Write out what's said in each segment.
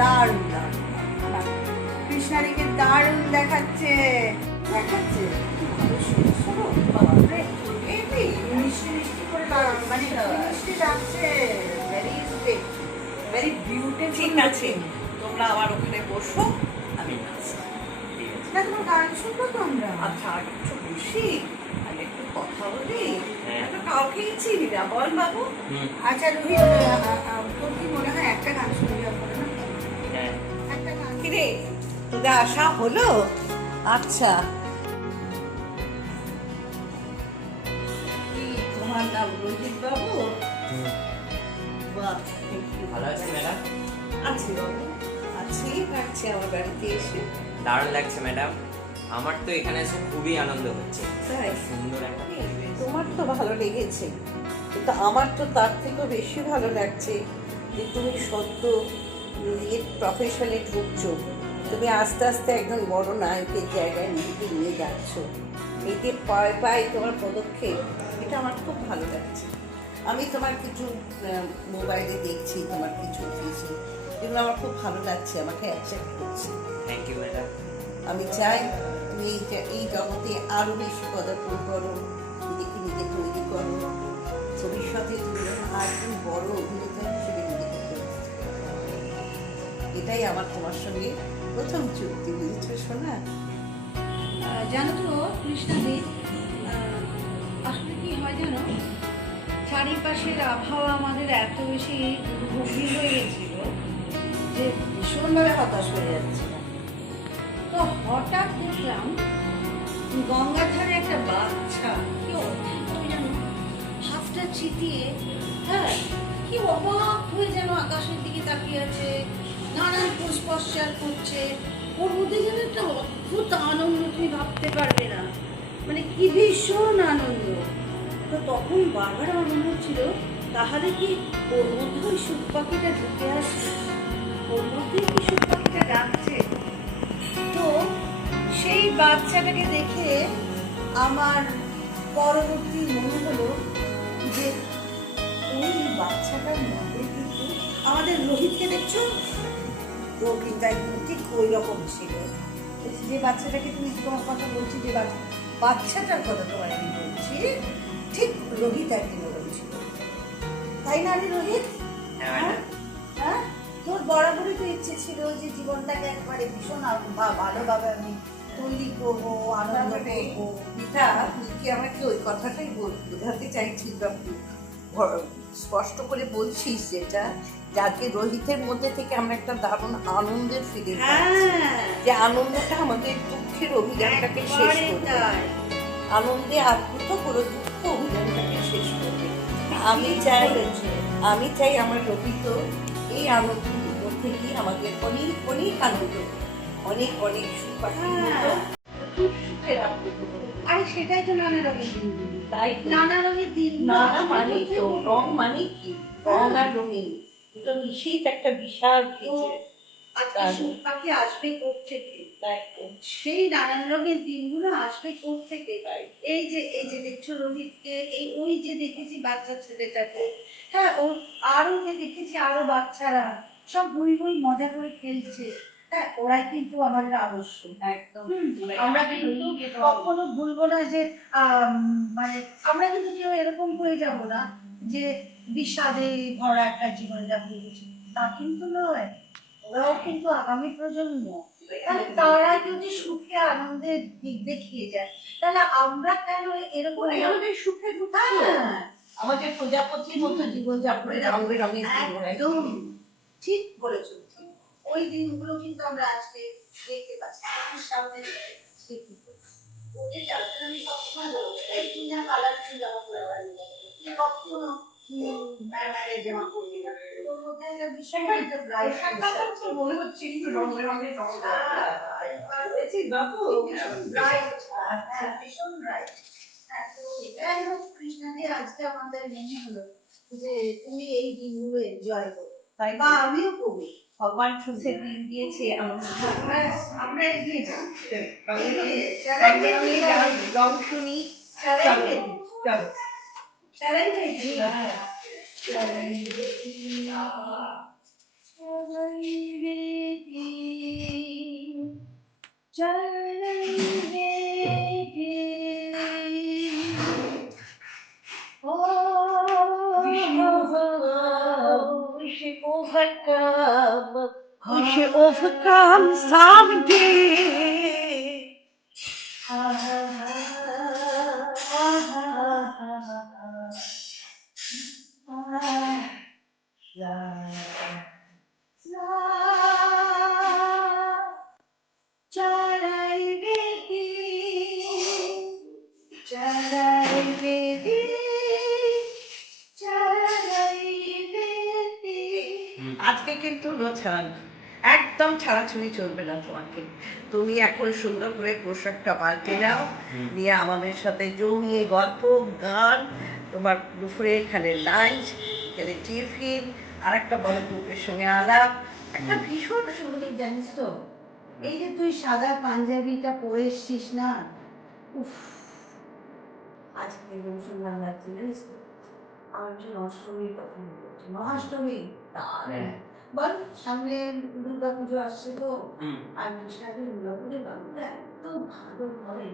দারুণ দারুণ দারুণ। কৃষ্ণারিকে দারুণ দেখাচ্ছে দেখাচ্ছে। ভালো সুন্দর বাপরে, এই মিষ্টি মিষ্টি করে মানে মিষ্টি লাগছে। Very sweet, very beautiful. ঠিক আছে, তোমরা আমার ওখানে বসো, আমি নাচছি। ঠিক আছে না, তোমার গান শুনবো তো আমরা। আচ্ছা, আর একটু বসি আর একটু কথা বলি। হ্যাঁ। তো কাউকেই চিনি না, বল বাবু। আচ্ছা রোহিত, তোর কি মনে হয় একটা গান শুনে যাবো না? হ্যাঁ। একটা গান। কিরে, তোদের আসা হলো? আচ্ছা, কি তোমার নাম রোহিত বাবু? বাহ, ভালো আছেন ম্যাডাম? আছি বাবু, আছি। লাগছে আমার বাড়িতে এসে? দারুণ লাগছে ম্যাডাম, আমার তো এখানে এসে খুবই আনন্দ হচ্ছে। তাই? সুন্দর একটা পরিবেশ। তোমার তো ভালো লেগেছে, কিন্তু আমার তো তার থেকেও বেশি ভালো লাগছে যে তুমি সদ্য নিজের প্রফেশনে ঢুকছো। তুমি আস্তে আস্তে একজন বড় নায়কের জায়গায় নিজেকে নিয়ে যাচ্ছ। এই যে পায়ে পায়ে তোমার পদক্ষেপ, এটা আমার খুব ভালো লাগছে। আমি তোমার কিছু মোবাইলে দেখছি, তোমার কিছু দিয়েছি, এগুলো আমার খুব ভালো লাগছে, আমাকে অ্যাকসেপ্ট করছে। Thank you madam. আমি চাই তুমি এই জগতে আরো বেশি পদার্পণ করো, নিজে তৈরি করো। ভবিষ্যতে তুমি একজন বড় অভিনেতা হিসেবে নিজেকে তৈরি করো। এটাই আমার তোমার সঙ্গে প্রথম চুক্তি, বুঝেছো সোনা? জানো তো কৃষ্ণাদি, আসলে কি হয় জানো, চারিপাশের আবহাওয়া আমাদের এত বেশি গভীর হয়ে গেছিল যে ভীষণভাবে হতাশ হয়ে যাচ্ছিল। তো হঠাৎ দেখলাম গঙ্গার ধারে একটা বাচ্চা, কি অদ্ভুত জানো, হাতটা চিতিয়ে, হ্যাঁ, কি অবাক হয়ে যেন আকাশের দিকে তাকিয়ে আছে, নানান পুষ্পশ্চার করছে। ওর মধ্যে যেন একটা অদ্ভুত আনন্দ, তুমি ভাবতে পারবে না, মানে কি ভীষণ আনন্দ। তো তখন বারবার আমার মনে হচ্ছিল, তাহলে কি ওর মধ্যে ওই সুখ পাখিটা ঢুকে আসছে, ওর মধ্যে কি সুখ পাখিটা ডাকছে। তো সেই বাচ্চাটাকে দেখে আমার পরবর্তী মনে হলো যে ওই বাচ্চাটার মধ্যে কিন্তু আমাদের রোহিতকে দেখছো, ও কিন্তু একদম ঠিক ওই রকম ছিল। যে বাচ্চাটাকে তুমি তোমার কথা বলছি, যে বাচ্চাটার কথা তোমার আমি বলছি, ঠিক রোহিত একদিন ওরকম ছিল, তাই না রে রোহিত? হ্যাঁ ম্যাডাম। হ্যাঁ, তোর বরাবরই তো ইচ্ছে ছিল যে জীবনটাকে একবারে ভীষণ ভালোভাবে আমি তৈরি করবো, আনন্দ করবো। মিঠা, তুই কি আমাকে ওই কথাটাই বোঝাতে চাইছিস বা স্পষ্ট করে বলছিস যেটা, যাকে রোহিতের মধ্যে থেকে আমরা একটা দারুণ আনন্দের ফিরে যে আনন্দটা আমাদের দুঃখের অভিযানটাকে শেষ করবে, আনন্দে আপ্লুত করে দুঃখ অভিযানটাকে শেষ করবে। আমি চাই আমার রোহিত এই আনন্দের মধ্যে দিয়ে আমাদের অনেক অনেক আনন্দ, অনেক অনেক সুখ পাখির মতো সুখের আপ্লুত করবে। আরে সেটাই তো নানা রঙের দিন, তাই নানা রঙের দিন। নানা মানে তো রং মানে কি, রং আর রঙিন দুটো মিশিয়ে তো একটা বিশাল কিছু। আজকে সুখ পাখি আসবে কোত্থেকে? তাই তো। সেই নানান রঙের দিনগুলো আসবে কোত্থেকে? এই যে দেখছো রোহিতকে, ওই যে দেখেছি বাচ্চা ছেলেটাকে, হ্যাঁ, ও আরো যে দেখেছি আরো বাচ্চারা সব বই বই মজা করে খেলছে। হ্যাঁ, ওরাই কিন্তু আমাদের আদর্শ। একদম। আমরা কিন্তু কখনো ভুলবো না যে মানে আমরা কিন্তু কেউ এরকম হয়ে যাব না যে বিষাদে ভরা একটা জীবন যাপন করছি, তা কিন্তু নয়। ওরাও কিন্তু আগামী প্রজন্ম, তাহলে তারা যদি সুখে আনন্দের দিক দেখিয়ে যায়, তাহলে আমরা কেন এরকম আমাদের সুখের দুঃখ, আমাদের প্রজাপতির মতো জীবনযাপনের রঙ বেরঙের জীবন। একদম ঠিক বলেছো। ওই দিনগুলো কিন্তু আমরা আজকে দেখতে পাচ্ছি সামনে। ওদের যাত্রা আমি সবসময় বলবো, এই কিনা কালার জামা পরে পারবি, কখনো জামা পরবি না। তোর মধ্যে একটা ভীষণ একটা ব্রাইট মনে হচ্ছে একটু রঙ বেরঙের ব্রাইট, ভীষণ ব্রাইট। যাই হোক কৃষ্ণাদি, আজকে আমাদের মনে হলো যে তুমি এই দিনগুলো এনজয় করো, তাই বা আমিও করি। ভগবান সুখে দিন দিয়েছে, আমরা এগিয়ে যাই, রং শুনি। চলো challenge We should overcome someday. আজকে কিন্তু একদম ছাড়াছুড়ি চলবে না তোমাকে। তুমি এখন সুন্দর করে পোশাকটা পাল্টে নাও, নিয়ে আমাদের সাথে জমিয়ে গল্প গান, তোমার দুপুরে এখানে লাঞ্চ, এখানে টিফিন, আর একটা বড় গ্রুপের সঙ্গে আলাপ, একটা ভীষণ সুন্দর জানিস তো। এই যে তুই সাদা পাঞ্জাবিটা পরে এসছিস না, উফ, আজকে খুব সুন্দর লাগছে জানিস তো। আমার যে অষ্টমীর কথা মনে পড়ছে। মহাষ্টমী তাহলে বল, সামনে দুর্গা পুজো আসছে তো, আর সাথে দুর্গা পুজো বাবুটা এত ভালো করে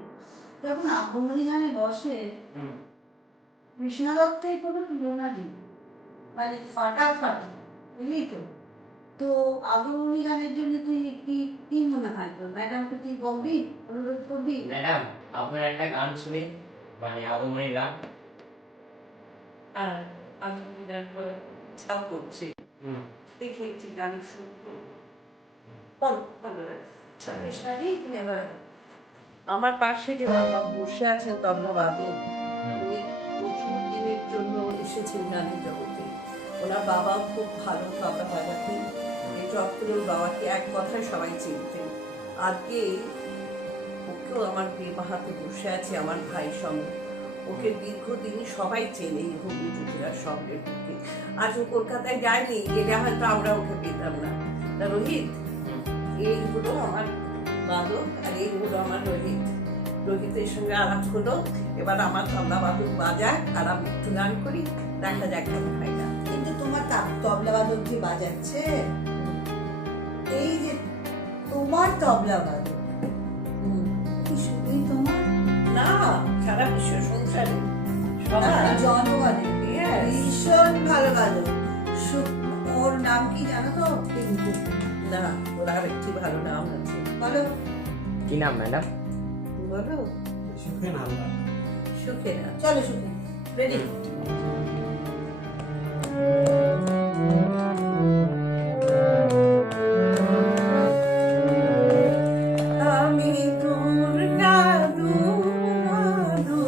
যখন আগমনী গানে বসে, কৃষ্ণা দত্তের কোনো তুলনা নেই, মানে ফাটাফাটি, বুঝলি তো। তো আগমনী গানের জন্য তুই কি কি মনে হয় তোর ম্যাডামকে তুই বলবি, অনুরোধ করবি? ম্যাডাম আপনার একটা গান শুনি, মানে আগমনের গান। আর আগমনী গান করে চাপ করছি, দেখি একটি গান শুনবো। আমার পাশে যে বাবা বসে আছেন তবলাবাদক, উনি প্রচুর দিনের জন্য এসেছেন গানের জগতে। ওনার বাবাও খুব ভালো তবলা বাজাতেন। এই চত্বরের বাবাকে এক কথায় সবাই চিনতেন। আজকে ওকেও আমার বিয়ে হাতে বসে আছে আমার ভাই সঙ্গে। ওকে দীর্ঘদিন সবাই চেনে এই হুগলি জুটিরার সঙ্গে ঢুকে। আজ ও কলকাতায় যায়নি, গেলে হয়তো আমরা ওকে পেতাম না। তা রোহিত, এই হলো আমার বাদক আর এই হলো আমার রোহিত। রোহিতের সঙ্গে আলাপ হলো, এবার আমার তবলা বাদক বাজায় আর আমি একটু গান করি, দেখা যাক কেমন হয় না। কিন্তু তোমার তবলা বাদক যে বাজাচ্ছে, এই যে তোমার তবলা বাদক, কি শুধুই তোমার না, সারা বিশ্ব সংসারে সবাই জনগণে ভীষণ ভালো বাদক। ওর নাম কি জানো তো? না, ওর আর একটি ভালো নাম আছে। বলো কি নাম ম্যাডাম? বলো। সুখে না। চলো শুনে রেডি? আমি তোর গাদু গাদু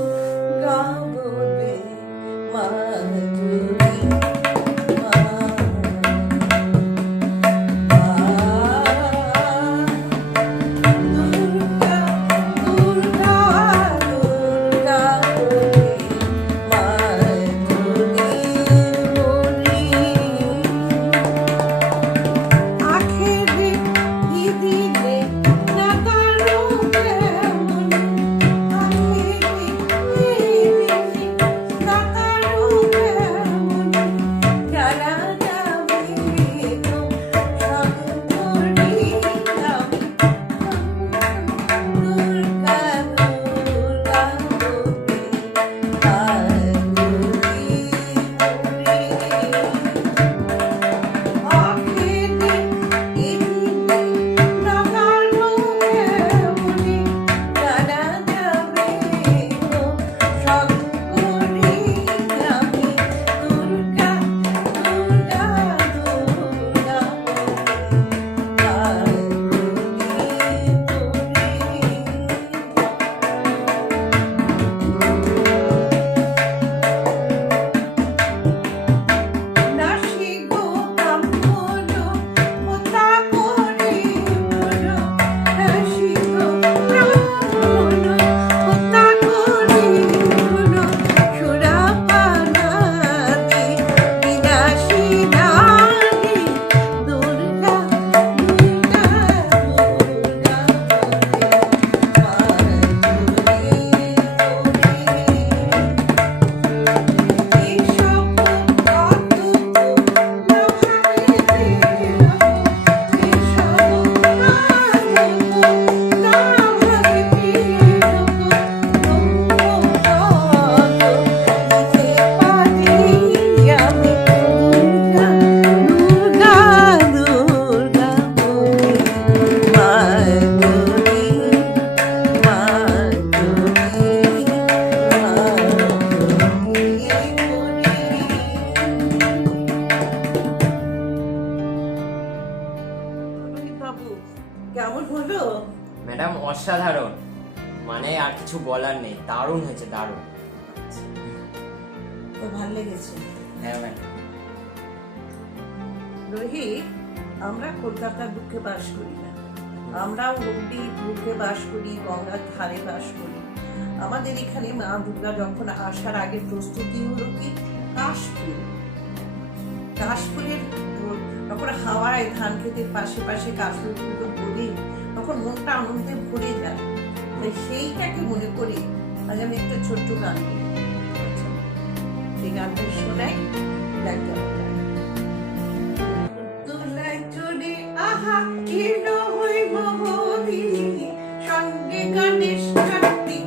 গাবো রে মাধুরী দুর্গা দুর্গা দুর্গা কেমন হলো? ম্যাডাম অসাধারণ, মানে আর কিছু বলার নেই, দারুণ হয়েছে, দারুণ। তো ভালো লেগেছে? হ্যাঁ ম্যাডাম। রোহিত, আমরা কলকাতার বুকে বাস করি না, আমরাও হুগলির বুকে বাস করি, গঙ্গার ধারে বাস করি। আমাদের এখানে মা দুর্গা যখন আসার আগে প্রস্তুতি হলো কি কাশফুল। কাশফুলের যখন হাওয়ায় ধান ক্ষেতের পাশে পাশে কাশফুলগুলো ঘুরে তখন মনটা আনন্দে ভরে যায়। তাই সেইটাকে মনে করে আজ আমি একটা ছোট্ট গান করি। সেই গানটা শোনাই, একটা আহা কীর্ণ হইব বলি সঙ্গে গণেশ কার্তিক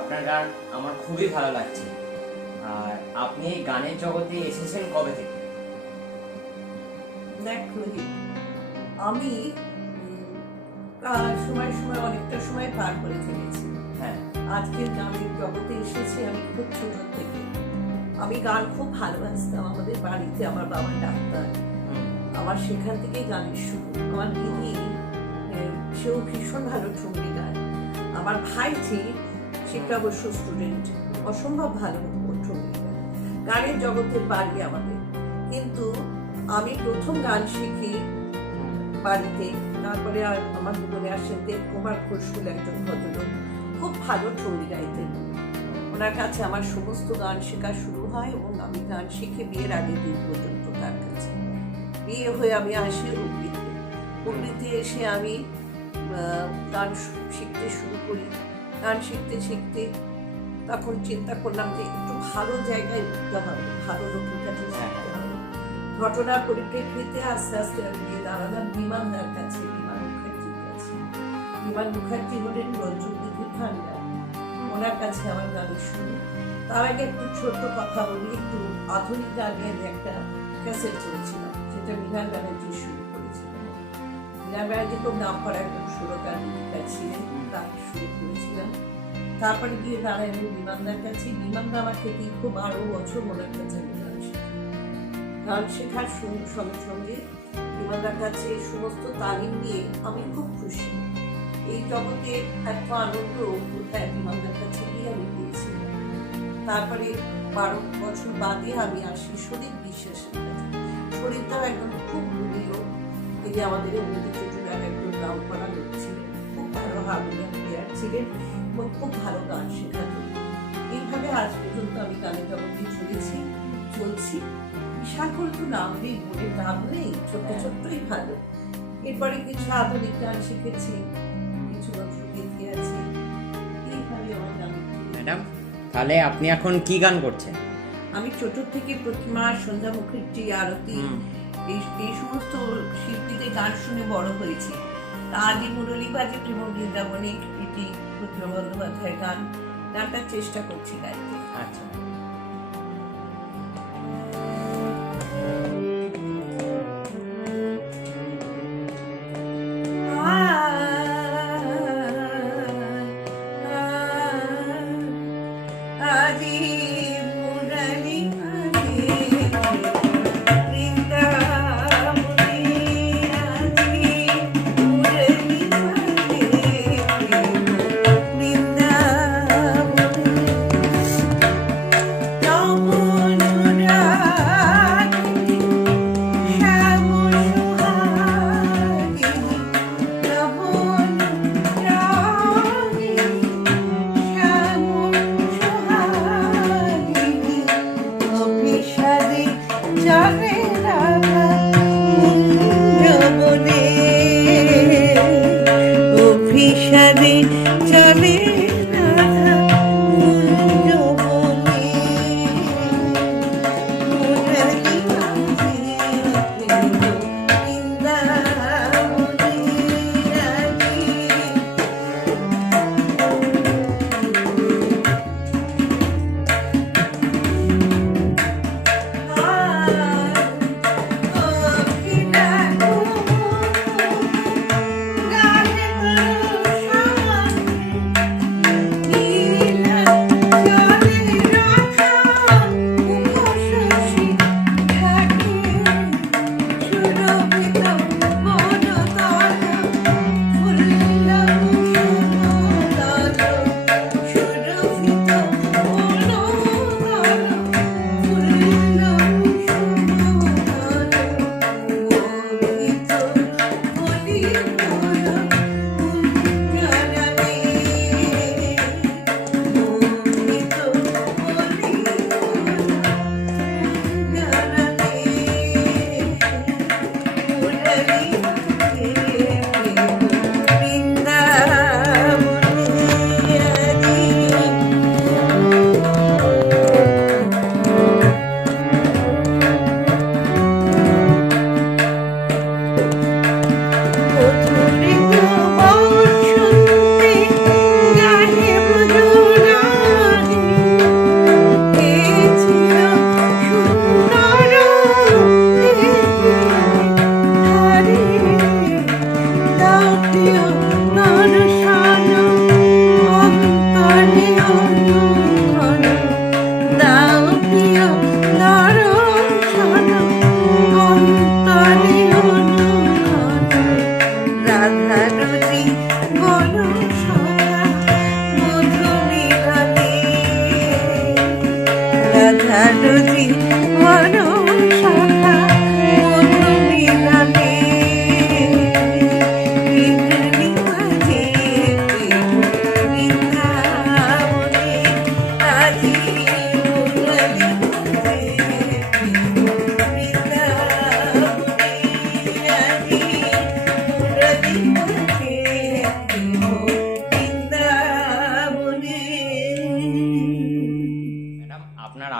আপনার গান আমার খুবই ভালো লাগছে। আর আপনি এই গানের জগতে এসেছেন কবে থেকে? দেখ রোহিত, আমি সময় সময় অনেকটা সময় পার করে ফেলেছি। হ্যাঁ, আজকের গানের জগতে এসেছি আমি খুব ছোট থেকে। আমি গান খুব ভালোবাসতাম। আমাদের বাড়িতে আমার বাবা ডাক্তার, আমার সেখান থেকেই গানের শুরু। আমার দিদি সেও ভীষণ ভালো ঠুমরি গায়। আমার ভাইটি শিক্ষাবর্ষ স্টুডেন্ট, অসম্ভব ভালো ঠুমরি গায়। গানের জগতের বাড়ি আমাদের। কিন্তু আমি প্রথম গান শিখি বাড়িতে, তারপরে আর আমার জীবনে আসেন দেবকুমার ঘোষ বলে একজন ভদ্রলোক, খুব ভালো ঠুমরি গাইতেন। ওনার কাছে আমার সমস্ত গান শেখা শুরু হয় এবং আমি গান শিখে বিয়ের আগের দিন পর্যন্ত তার কাছে। বিয়ে হয়ে আমি আসি হুগলিতে। হুগলিতে এসে আমি গান শিখতে শুরু করি। গান শিখতে শিখতে তখন চিন্তা করলাম যে একটু ভালো জায়গায় উঠতে হবে, ভালো লোকের কাছে শিখতে হবে। ঘটনার পরিপ্রেক্ষিতে আস্তে আস্তে আমি গিয়ে দাঁড়ালাম বিমানদার কাছে, বিমান মুখার্জির কাছে। বিমান মুখার্জি হলেন রঞ্জনদীঘির ভান্ডার, ওনার কাছে আমার গানের শুরু। তার আগে একটু ছোট্ট কথা বলি, একটু আধুনিক গানের একটা ক্যাসেট চলছিলাম, সেটা মৃণাল ব্যানার্জি শুরু করেছিলাম। মৃণাল ব্যানার্জি খুব নাম করা একজন সুরকার ছিলেন, তার শুরু করেছিলাম। তারপরে গিয়ে দাঁড়াই আমি বিমানদার কাছে। বিমানদা আমাকে দীর্ঘ 12 বছর ওনার কাছে আমি গান শেখার সঙ্গে সঙ্গে বিমানদার কাছে সমস্ত তালিম নিয়ে আমি খুব খুশি। এই জগতে এত আনন্দ কোথায় বিমানদার কাছে গিয়ে আমি পেয়েছিলাম। তারপরে 12 বছর বাদে আমি আসি শরীর বিশ্বাসের কাছে। শরীরটাও একদম খুব গুণীয়। তিনি আমাদের অন্যদিকে জুড়ার একজন নাম করা লোক ছিলেন, খুব ভালো হারমোনিয়াম প্লেয়ার ছিলেন এবং খুব ভালো গান আজ পর্যন্ত আমি গানের জগতে চলছি। বিশাল করে তো নাম নেই, বোর্ডের নাম নেই, ছোট্ট ছোট্টই ভালো। এরপরে কিছু আধুনিক গান শিখেছি, কিছু নজরুলগীতি আছে, এইভাবে আমার গান। ম্যাডাম, তাহলে আপনি এখন কি গান করছেন? আমি ছোট থেকে প্রতিমা, সন্ধ্যা মুখার্জি, আরতি এই সমস্ত শিল্পীদের গান শুনে বড় হয়েছি। আদি মুরলী বাজে প্রেম বৃন্দাবনে এটি প্রতিমা বন্দ্যোপাধ্যায়ের গানটার চেষ্টা করছি গাইতে। আচ্ছা, আদি মুরলী চলে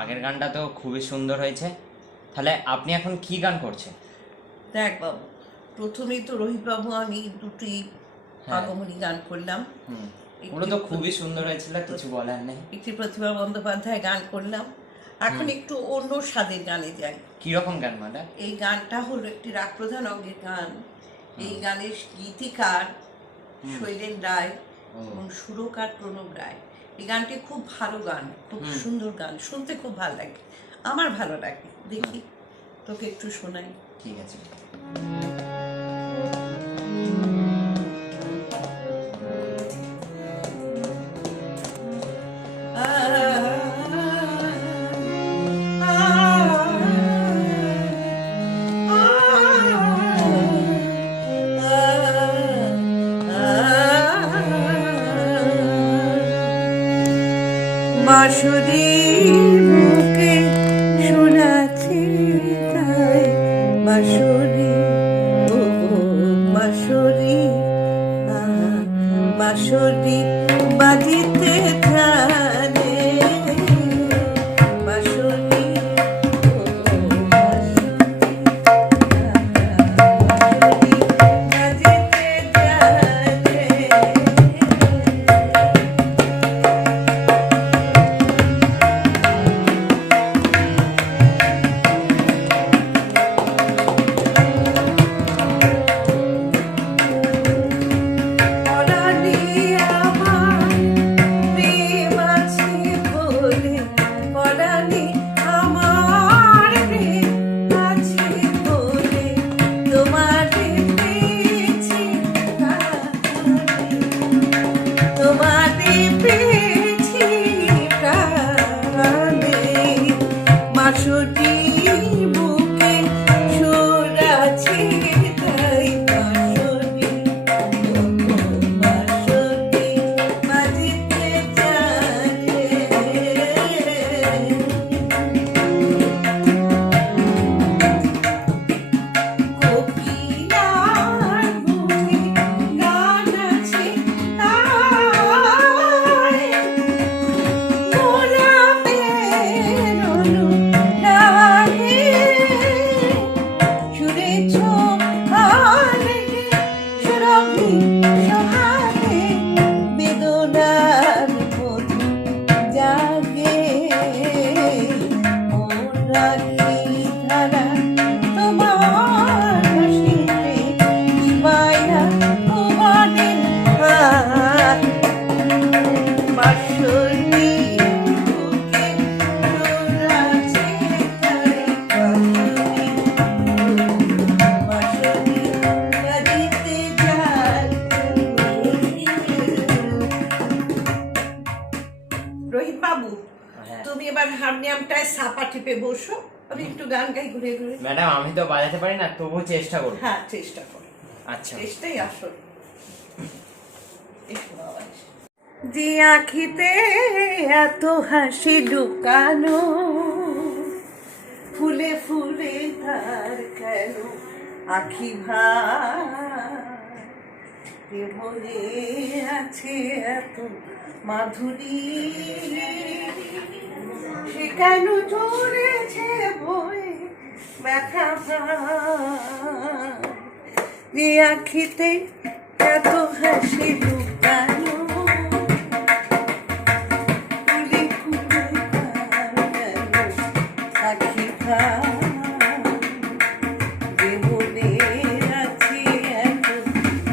আগের গানটা তো খুবই সুন্দর হয়েছে, তাহলে আপনি এখন কি গান করছেন? দেখ বাবু, প্রথমেই তো রোহিত বাবু আমি দুটি আগমনী গান করলাম, ওগুলো তো খুবই সুন্দর হয়েছিল, কিছু বলার নেই। একটি প্রতিমা বন্দ্যোপাধ্যায় গান করলাম। এখন একটু অন্য স্বাদের গানে যাই। কিরকম গান ম্যাডাম? এই গানটা হলো একটি রাগ প্রধান অঙ্গের গান। এই গানের গীতিকার শৈলেন রায় এবং সুরকার প্রণব রায়। এই গানটি খুব ভালো গান, খুব সুন্দর গান, শুনতে খুব ভালো লাগে, আমার ভালো লাগে। দেখি তোকে একটু শোনাই। ঠিক আছে। বাঁশুরি বুকে শোনাচ্ছে তাই বাঁশুরি, ও বাঁশুরি, বাঁশুরি বাজিতে জানে, বাঁশুরি, ও বাঁশুরি, বাঁশুরি বাজিতে জানে। পরাণে আমার প্রেম আছে বলে, পরাণে আমার প্রেম আছে বলে, তোমারে পেয়েছি প্রাণে, তোমারে পেয়েছি প্রাণে। বাঁশুরি বুকে সুর আছে তাই বাঁশুরি, ও বাঁশুরি বাজিতে জানে। কোকিলার মুখে গান আছে তাই, মোরা বেরোনো রাহে, সুরেছ হারে সুরভি সহারে, বেদনার মধু জাগে, মোরা কি ধারা তোমার হাসিতে, মায়া তোমাদের হাত। বাঁশুরি বুকে সুর আছে তাই বাঁশুরি, বাঁশুরি বাজিতে জানে। রোহিত বাবু, হ্যাঁ তুমি এবার হারমোনিয়ামটায় সাপা টিপে বসো, আমি একটু গান গাই ঘুরে ঘুরে। ম্যাডাম, আমি তো বাজাতে পারি না, তবুও চেষ্টা করবো। হ্যাঁ, চেষ্টা করো, আচ্ছা। চেষ্টাই আসল। যে আঁখিতে এত হাসি লুকানো, ফুলে ফুলে তার কেন আঁখি ভাই, মনে আছে এত মাধুরী, সে কেন চলেছে বয়ে ব্যথা ভাই। যে আঁখিতে এত হাসি লুকানো, ফুলে ফুলে তার কেন আঁখি ভাই, যে মনে আছে এত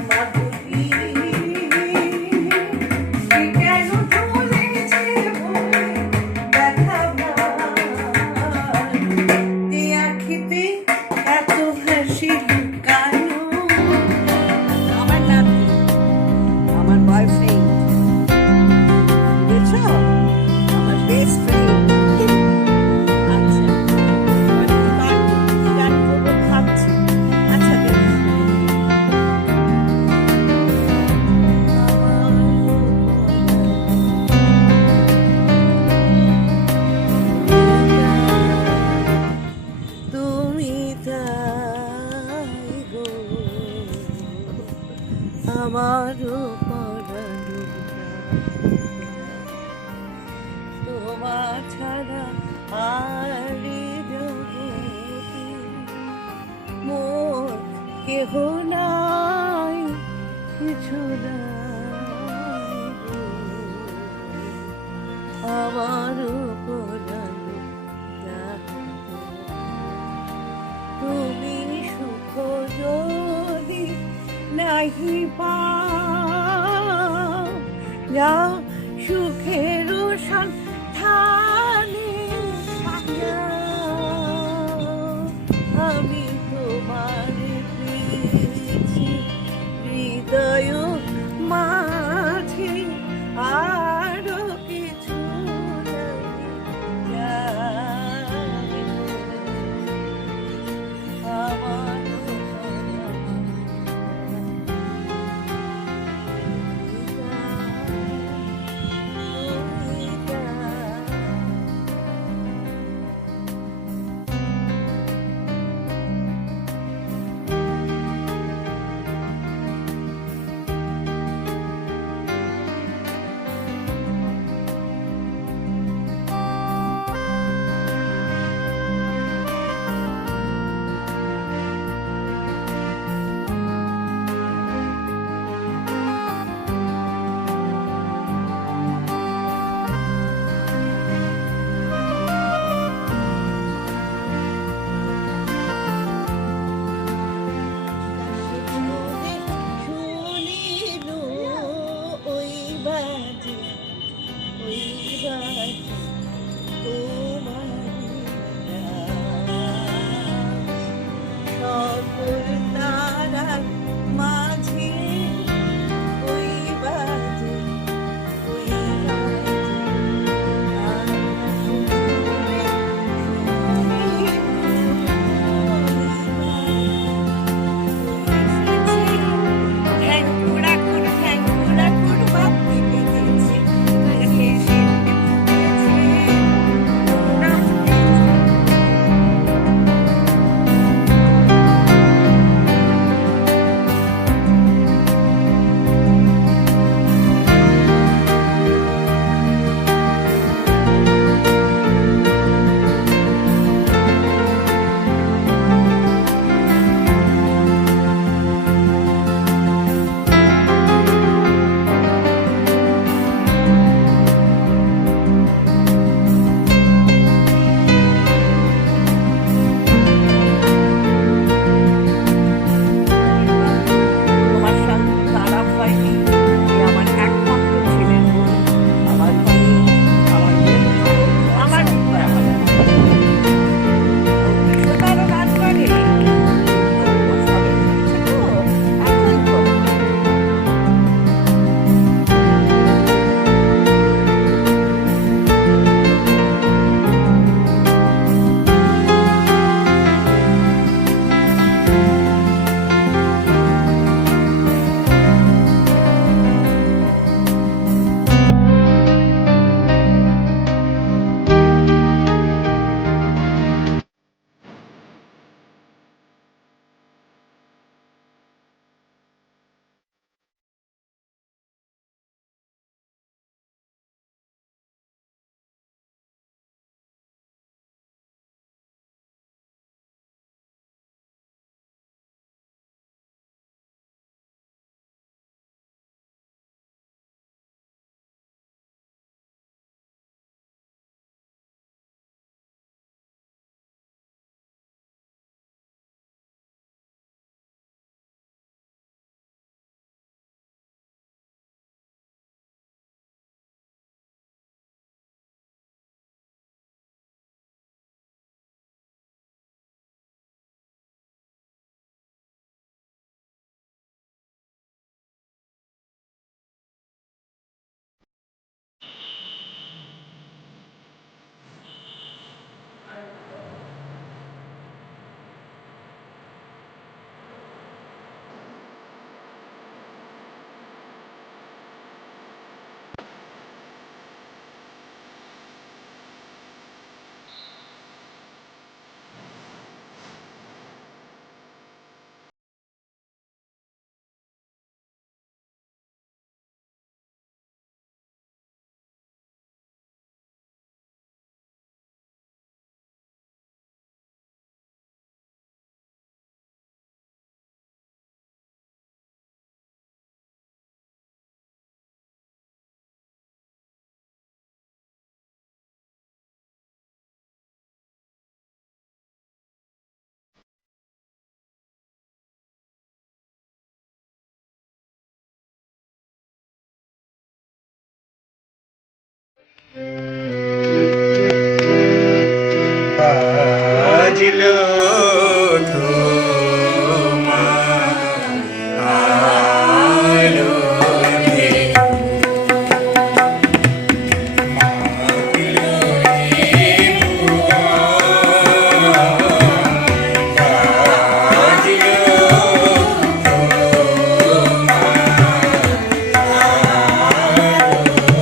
মাধুরী, সে কেন চলেছে বয়ে ব্যথা ভাই। যে আঁখিতে এত হাসি লুকানো, আমার নাতি, আমার বয়ফ্রেন্ড, বুঝেছ, আমার বেস্ট ফ্রেন্ড। আচ্ছা, এবার কি পারবো, কি গান করবো ভাবছি। আচ্ছা, বেশ। তুমি তাই গো আমারও পরানো, তোমার ছাড়া আর জগতে মোর কেহ নাই, কিছু নাই গো, আমারও পরানো। তুমি সুখ যদি নাহি পাও, যাও সুখের সন্ধানে যাও। আমি তোমার পেয়েছি হৃদয় মাঝে, আরো কিছু নাই, আমার বাজে তোমারই ডাক। সকল তারার মাঝে ওই বাজে ওই বাজে আকাশ জুড়ে তোমার সঙ্গে খারাপ হয়নি, এ আমার একমাত্র ছেলের বোন, আমার ভাই, আমার বোন, আমার ভীষণ রাত করে সবই হচ্ছে তো একই করে। বাজলো তোমার আলোতে, মাগলো রে ভুবন, বাজলো তোমার আলোতে।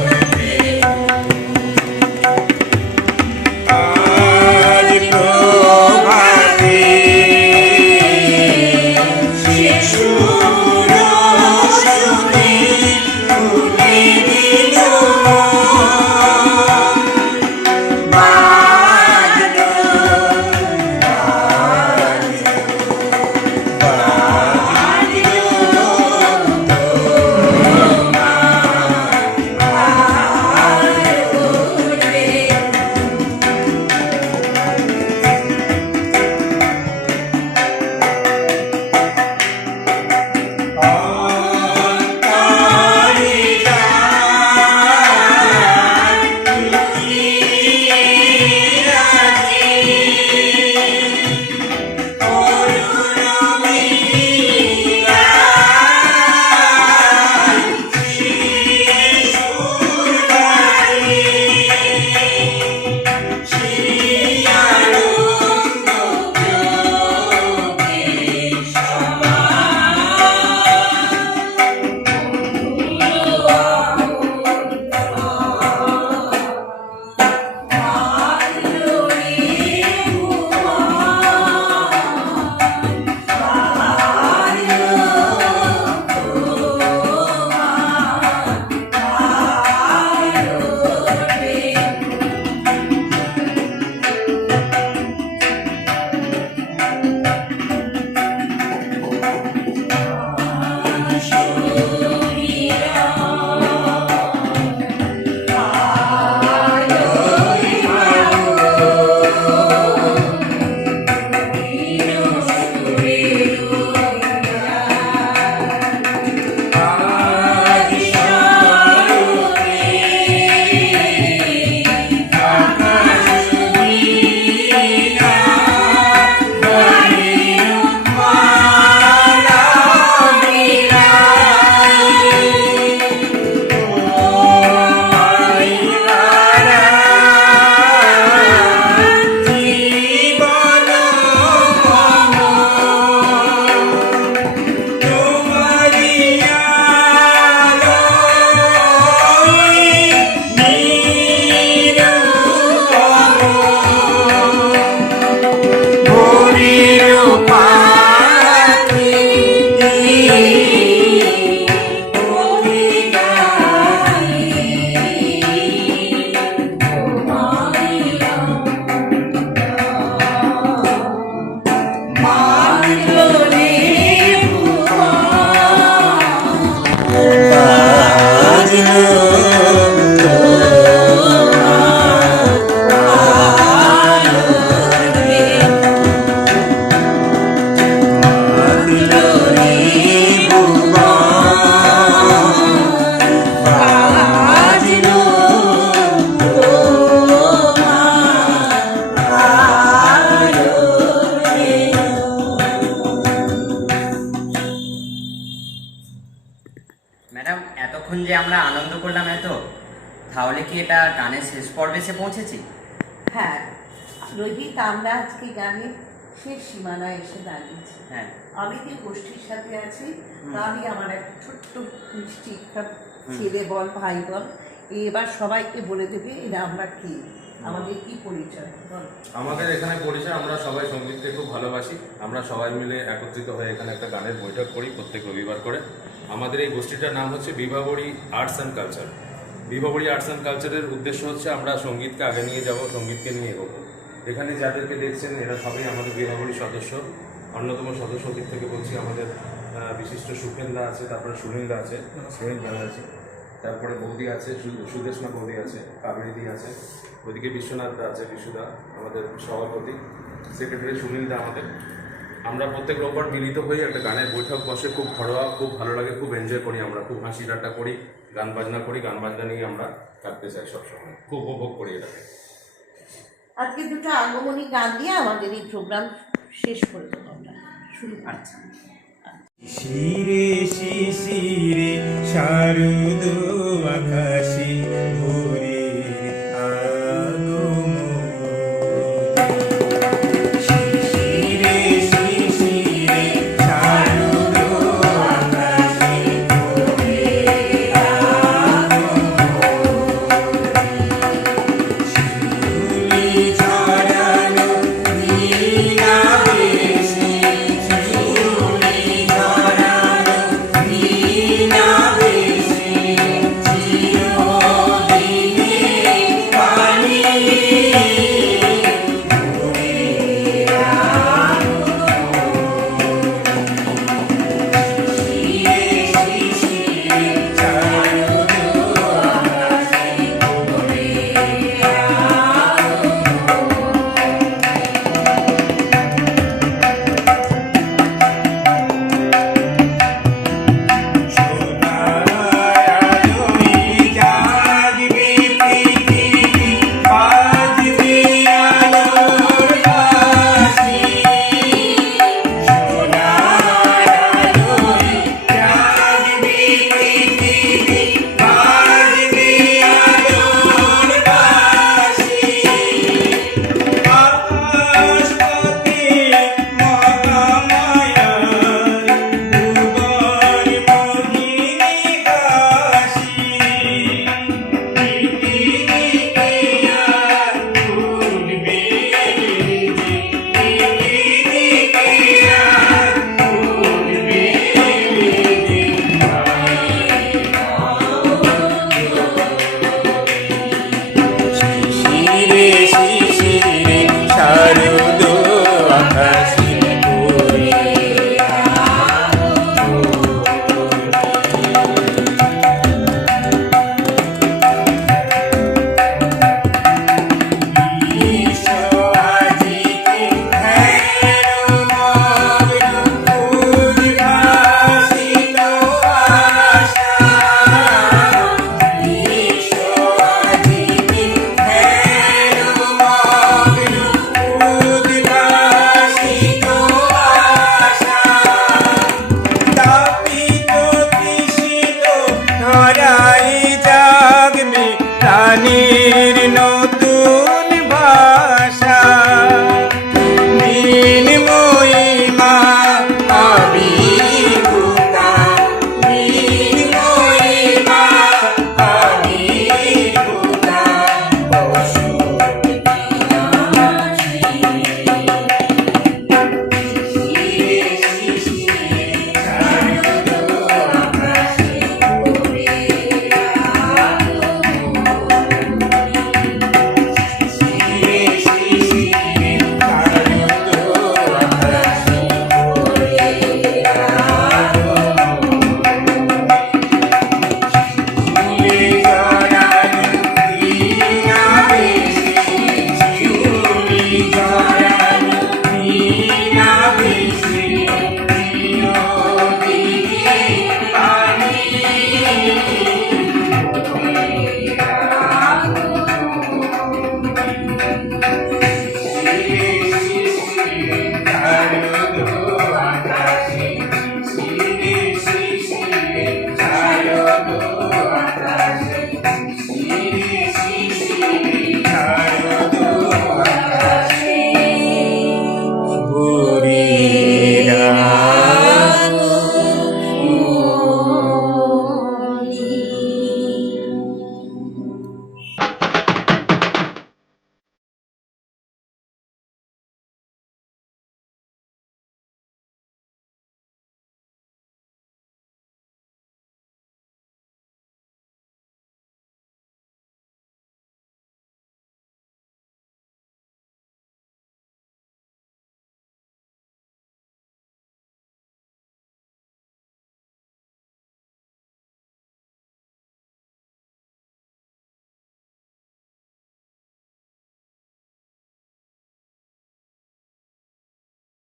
এটা গানের শেষ পর্বে এসে পৌঁছেছি? হ্যাঁ রোহিত, আমরা আজকে গানের শেষ সীমানায় এসে দাঁড়িয়েছি। হ্যাঁ। আমি যে গোষ্ঠীর সাথে আছি তা আমি আমার এক ছোট্ট মিষ্টি একটা ছেলে বল, ভাই বল, এবার সবাইকে বলে দেবে এরা আমরা কি, আমাদের কি পরিচয় বল। আমাদের এখানে পরিচয়, আমরা সবাই সঙ্গীতকে খুব ভালোবাসি। আমরা সবাই মিলে একত্রিত হয়ে এখানে একটা গানের বৈঠক করি প্রত্যেক রবিবার করে। আমাদের এই গোষ্ঠীটার নাম হচ্ছে Bibhabari arts and culture. Bibhabari arts and কালচারের উদ্দেশ্য হচ্ছে আমরা সঙ্গীতকে আগে নিয়ে যাব, সঙ্গীতকে নিয়ে এগোবো। এখানে যাদেরকে দেখছেন এরা সবাই আমাদের বিভাবরী সদস্য। অন্যতম সদস্য দিক থেকে বলছি আমাদের বিশিষ্ট সুখেন্দা আছে, তারপরে সুনীলদা আছে, সুনীল ব্যানার্জি, তারপরে বৌদি আছে, সুদেশনা বৌদি আছে, কাবেরিদি আছে, ওদিকে বিশ্বনাথ দা আছে, বিশুদা আমাদের সভাপতি, সেক্রেটারি সুনীলদা আমাদের। আমরা প্রত্যেক রোববার মিলিত হয়ে একটা গানের বৈঠক বসে, খুব ঘরোয়া, খুব ভালো লাগে, খুব এনজয় করি। আমরা খুব হাসি ঠাট্টা করি, গান বাজনা করি, গান বাজনা নিয়ে আমরা থাকতে চাই সবসময়, খুব উপভোগ করি এটাকে। আজকে দুটো আগমনী গান দিয়ে আমাদের এই প্রোগ্রাম শেষ করে দেবো আমরা, শুরু করছি। শিরে শিশিরে শারদ আকাশে